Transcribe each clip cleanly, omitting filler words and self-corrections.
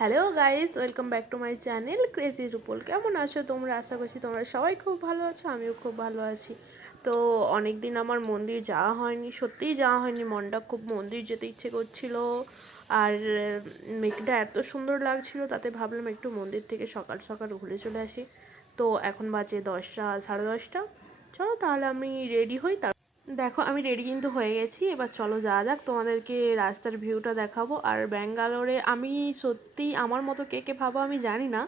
Hello guys, welcome back to my channel crazy Rupal. কেমন আছো তোমরা? আশা করছি তোমরা সবাই খুব ভালো আছো, আমিও খুব ভালো আছি। তো অনেক দিন আমার মন্দির যাওয়া হয়নি, সত্যিই যাওয়া হয়নি। মনটা খুব মন্দির যেতে ইচ্ছে করছিল, আর মেঘটা এত সুন্দর লাগছিল, তাতে ভাবলাম একটু মন্দির থেকে সকাল সকাল ঘুরে চলে আসি। তো এখন বাজে 10টা, সাড়ে 10টা। চলো তাহলে আমি রেডি হই। দেখো আমি রেডি কিন্তু হয়ে গেছি, এবার চলো যাওয়া যাক, তোমাদেরকে রাস্তার ভিউটা দেখাবো। আর ব্যাঙ্গালোরে আমি সত্যি আমার মতো কে কে ভাবো আমি জানি না,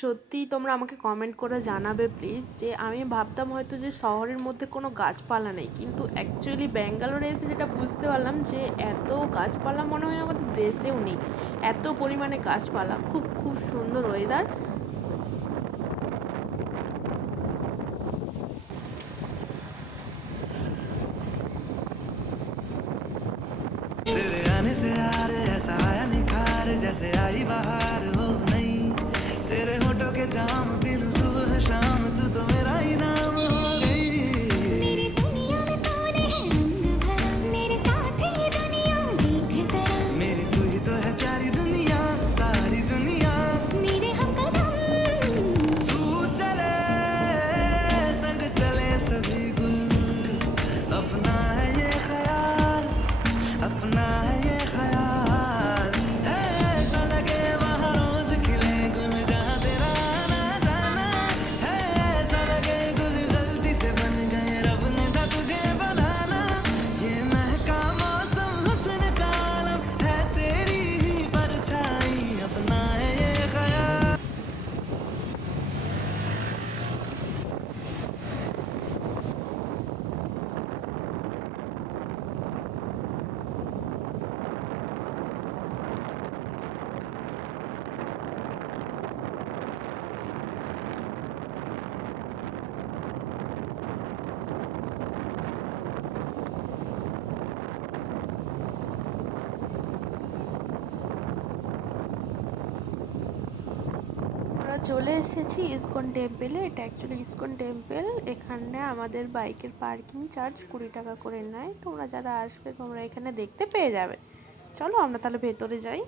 সত্যি তোমরা আমাকে কমেন্ট করে জানাবে প্লিজ। যে আমি ভাবতাম হয়তো যে শহরের মধ্যে কোনো গাছপালা নেই, কিন্তু অ্যাকচুয়ালি ব্যাঙ্গালোরে এসে যেটা বুঝতে পারলাম যে এত গাছপালা মনে হয় আমাদের দেশেও নেই, এত পরিমাণে গাছপালা। খুব খুব সুন্দর ওয়েদার। तेरे आने से यार ऐसा आया निखार, जैसे आई बाहर हो नहीं। तेरे होठों के जाम पी लूं सुबह शाम, तू तो मेरा ही नाम हो गई। मेरी दुनिया में कौन है रंग भरा, मेरे साथ ही दुनिया देख जरा। मेरी तू ही तो है प्यारी दुनिया, सारी दुनिया मेरे हमकदम। तू चले संग चले सभी गुल, अपना है ये ख्याल, अपना है ये ख्याल है। ऐसा लगे वहाँ रोज खिले गुल, जहाँ तेरा आना जाना है। ऐसा लगे कुछ गलती से बन गए, रब ने था तुझे बनाना। ये महका मौसम हुस्न का आलम है, तेरी ही परछाई, अपना है ये ख्याल। আমরা চলে এসেছি ইসকন টেম্পেলে। এটা অ্যাকচুয়ালি ইসকন টেম্পেল। এখানে আমাদের বাইকের পার্কিং চার্জ 20 টাকা করে নেয়। তোমরা যারা আসবে তোমরা এখানে দেখতে পেয়ে যাবে। চলো আমরা তাহলে ভেতরে যাই।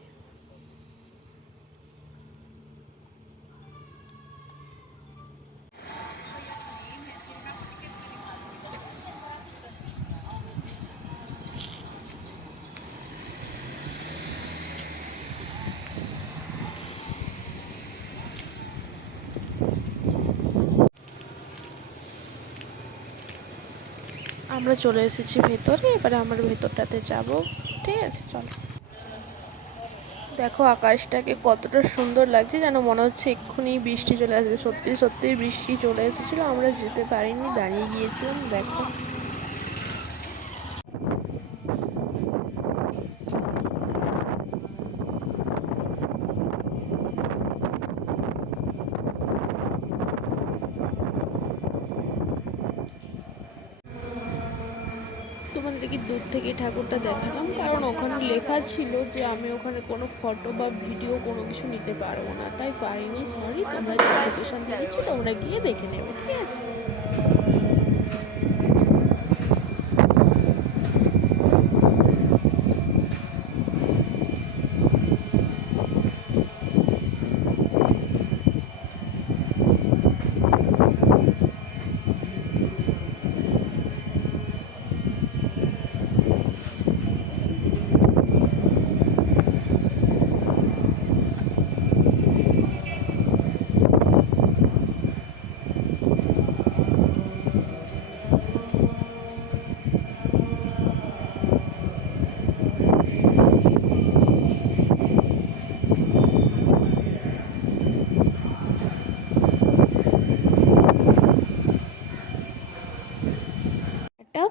আমরা চলে এসেছি ভেতরে, এবারে আমরা ভেতরটাতে যাব। ঠিক আছে চলো। দেখো আকাশটাকে কতটা সুন্দর লাগছে, যেন মনে হচ্ছে এক্ষুনি বৃষ্টি চলে আসবে। সত্যি সত্যি বৃষ্টি চলে এসেছিলো, আমরা যেতে পারিনি, দাঁড়িয়ে গিয়েছিলাম। দেখো তোমাদেরকে দূর থেকে ঠাকুরটা দেখালাম, কারণ ওখানে লেখা ছিল যে আমি ওখানে কোনো ফটো বা ভিডিও কোনো কিছু নিতে পারবো না, তাই পারিনি। সরি, তোমরা যে লোকেশন দিয়ে দিচ্ছি তোমরা গিয়ে দেখে নেবে, ঠিক আছে?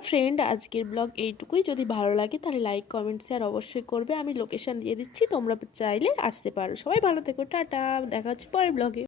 ফ্রেন্ড, আজকের ব্লগ এইটুকুই। যদি ভালো লাগে তাহলে লাইক কমেন্ট শেয়ার অবশ্যই করবে। আমি লোকেশন দিয়ে দিচ্ছি, তোমরা চাইলে আসতে পারো। সবাই ভালো থেকো, টাটা, দেখা হচ্ছে পরের ব্লগে।